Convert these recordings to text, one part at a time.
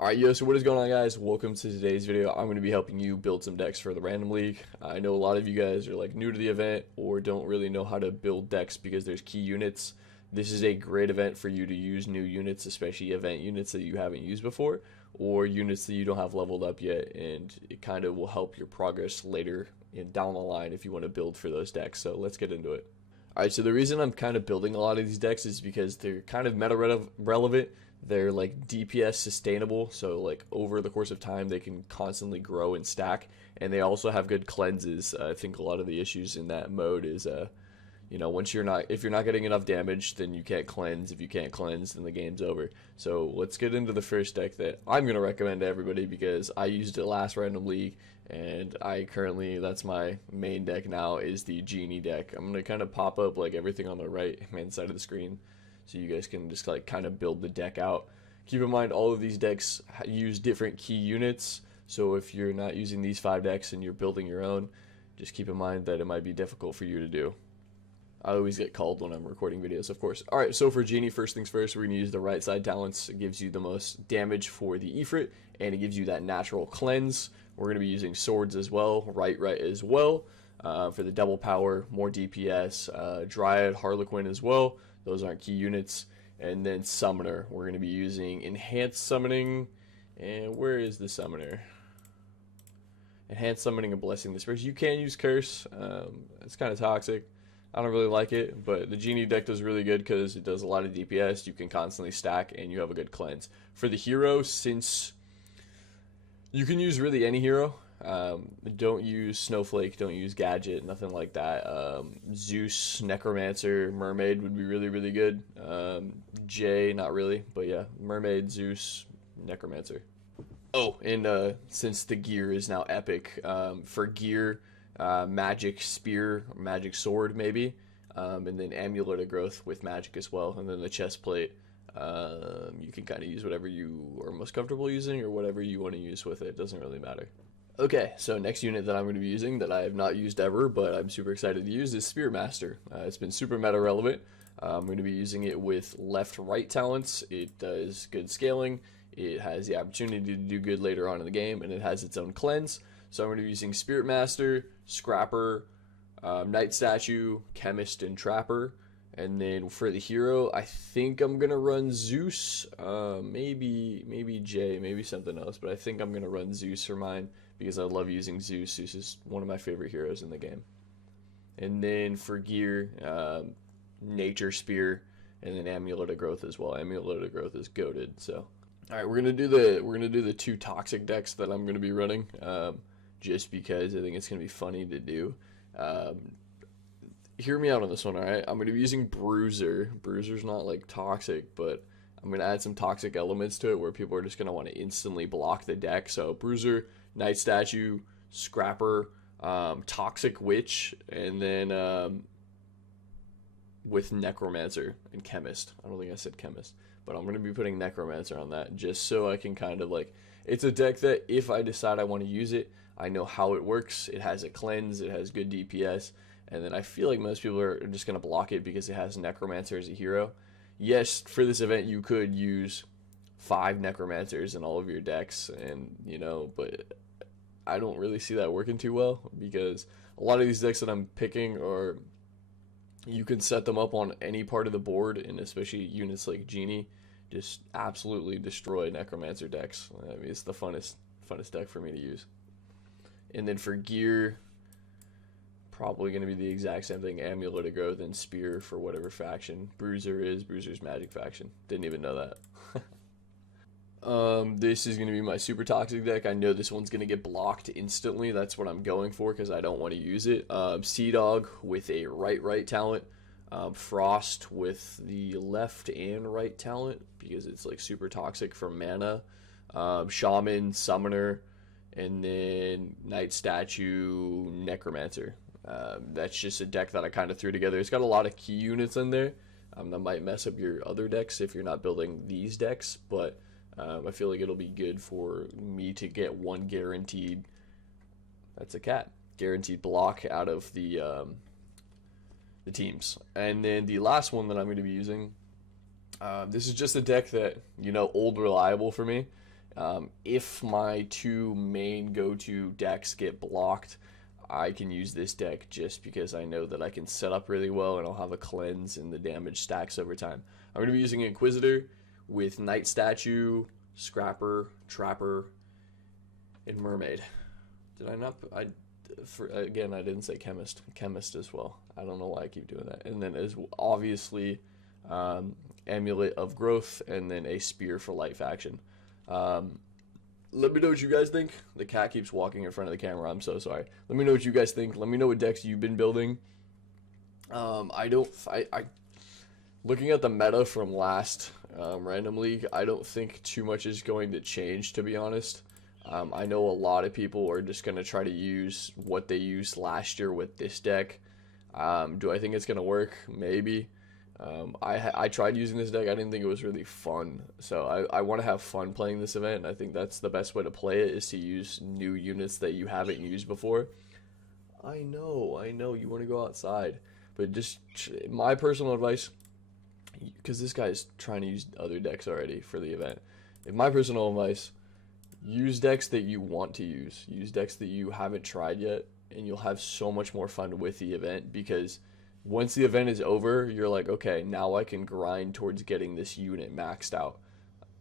Alright, yo, so what is going on, guys? Welcome to today's video. I'm going to be helping you build some decks for the Random League. I know a lot of you guys are like new to the event or don't really know how to build decks because there's key units. This is a great event for you to use new units, especially event units that you haven't used before or units that you don't have leveled up yet, and it kind of will help your progress later down the line if you want to build for those decks. So let's get into it. Alright, so the reason I'm kind of building a lot of these decks is because they're kind of meta relevant. They're like DPS sustainable, so like over the course of time they can constantly grow and stack, and they also have good cleanses. I think a lot of the issues in that mode is once if you're not getting enough damage, then you can't cleanse. If you can't cleanse, then the game's over. So let's get into the first deck that I'm going to recommend to everybody because I used it last Random League, and that's my main deck now, is the Genie deck. I'm going to kind of pop up like everything on the right hand side of the screen so you guys can just like kind of build the deck out. Keep in mind all of these decks use different key units, so if you're not using these 5 decks and you're building your own, just keep in mind that it might be difficult for you to do. I always get called when I'm recording videos, of course. Alright, so for Genie, first things first, we're going to use the right side talents. It gives you the most damage for the Ifrit, and it gives you that natural cleanse. We're going to be using swords as well, right as well, for the double power, more DPS, Dryad, Harlequin as well. Those aren't key units. And then Summoner, we're going to be using Enhanced Summoning. And where is the Summoner? Enhanced Summoning and Blessing the Spirits. You can use Curse. It's kind of toxic. I don't really like it, but the Genie deck does really good because it does a lot of DPS. You can constantly stack, and you have a good cleanse. For the hero, since you can use really any hero, don't use Snowflake, don't use Gadget, nothing like that. Zeus, Necromancer, Mermaid would be really good. Jay, not really, but yeah, Mermaid, Zeus, Necromancer. Oh, and since the gear is now epic, for gear, Magic Spear, Magic Sword maybe, and then Amulet of Growth with magic as well, and then the chest plate. You can kind of use whatever you are most comfortable using or whatever you want to use with it. It doesn't really matter. Okay, so next unit that I'm going to be using that I have not used ever, but I'm super excited to use, is Spearmaster. It's been super meta relevant. I'm going to be using it with left-right talents. It does good scaling. It has the opportunity to do good later on in the game, and it has its own cleanse. So I'm going to be using Spirit Master, Scrapper, Knight Statue, Chemist, and Trapper. And then for the hero, I think I'm going to run Zeus, maybe Jay, maybe something else. But I think I'm going to run Zeus for mine because I love using Zeus. Zeus is one of my favorite heroes in the game. And then for gear, Nature Spear, and then Amulet of Growth as well. Amulet of Growth is goated. So, all right, we're gonna do the 2 toxic decks that I'm gonna be running, just because I think it's gonna be funny to do. Hear me out on this one, all right? I'm gonna be using Bruiser. Bruiser's not like toxic, but I'm gonna add some toxic elements to it where people are just gonna want to instantly block the deck. So Bruiser, Knight Statue, Scrapper, Toxic Witch, and then with Necromancer and Chemist. I don't think I said Chemist, but I'm going to be putting Necromancer on that just so I can kind of like, it's a deck that if I decide I want to use it, I know how it works. It has a cleanse, it has good DPS, and then I feel like most people are just going to block it because it has Necromancer as a hero. Yes, for this event you could use 5 Necromancers in all of your decks, and but I don't really see that working too well because a lot of these decks that I'm picking are, you can set them up on any part of the board, and especially units like Genie just absolutely destroy Necromancer decks. I mean, it's the funnest deck for me to use. And then for gear, probably going to be the exact same thing. Amulet of Growth and Spear for whatever faction. Bruiser's Magic faction. Didn't even know that. This is going to be my super toxic deck. I know this one's going to get blocked instantly. That's what I'm going for because I don't want to use it. Sea Dog with a right talent. Frost with the left and right talent because it's like super toxic for mana. Shaman, Summoner, and then Knight Statue, Necromancer. That's just a deck that I kind of threw together. It's got a lot of key units in there. That might mess up your other decks if you're not building these decks, but I feel like it'll be good for me to get one guaranteed, that's a cat, guaranteed block out of the teams. And then the last one that I'm going to be using, this is just a deck that, old reliable for me, If my two main go-to decks get blocked, I can use this deck just because I know that I can set up really well and I'll have a cleanse and the damage stacks over time. I'm going to be using Inquisitor with Knight Statue, Scrapper, Trapper, and Mermaid. Did I not? Again, I didn't say Chemist as well. I don't know why I keep doing that. And then as obviously Amulet of Growth, and then a Spear for life action. Let me know what you guys think. The cat keeps walking in front of the camera. I'm so sorry. Let me know what you guys think. Let me know what decks you've been building. Looking at the meta from last Random League, I don't think too much is going to change, to be honest. I know a lot of people are just going to try to use what they used last year with this deck. Do I think it's going to work? Maybe. I tried using this deck. I didn't think it was really fun. So I want to have fun playing this event. And I think that's the best way to play it, is to use new units that you haven't used before. I know you want to go outside. But just my personal advice, because this guy's trying to use other decks already for the event. My personal advice, use decks that you want to use. Use decks that you haven't tried yet, and you'll have so much more fun with the event, because once the event is over, you're like, okay, now I can grind towards getting this unit maxed out.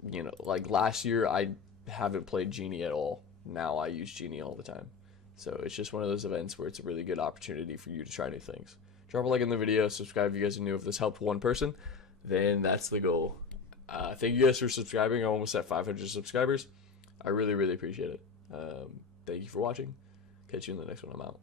You know, like last year, I haven't played Genie at all. Now I use Genie all the time. So it's just one of those events where it's a really good opportunity for you to try new things. Drop a like in the video, subscribe if you guys are new. If this helped one person, then that's the goal. Thank you guys for subscribing. I'm almost at 500 subscribers. I really, really appreciate it. Thank you for watching. Catch you in the next one. I'm out.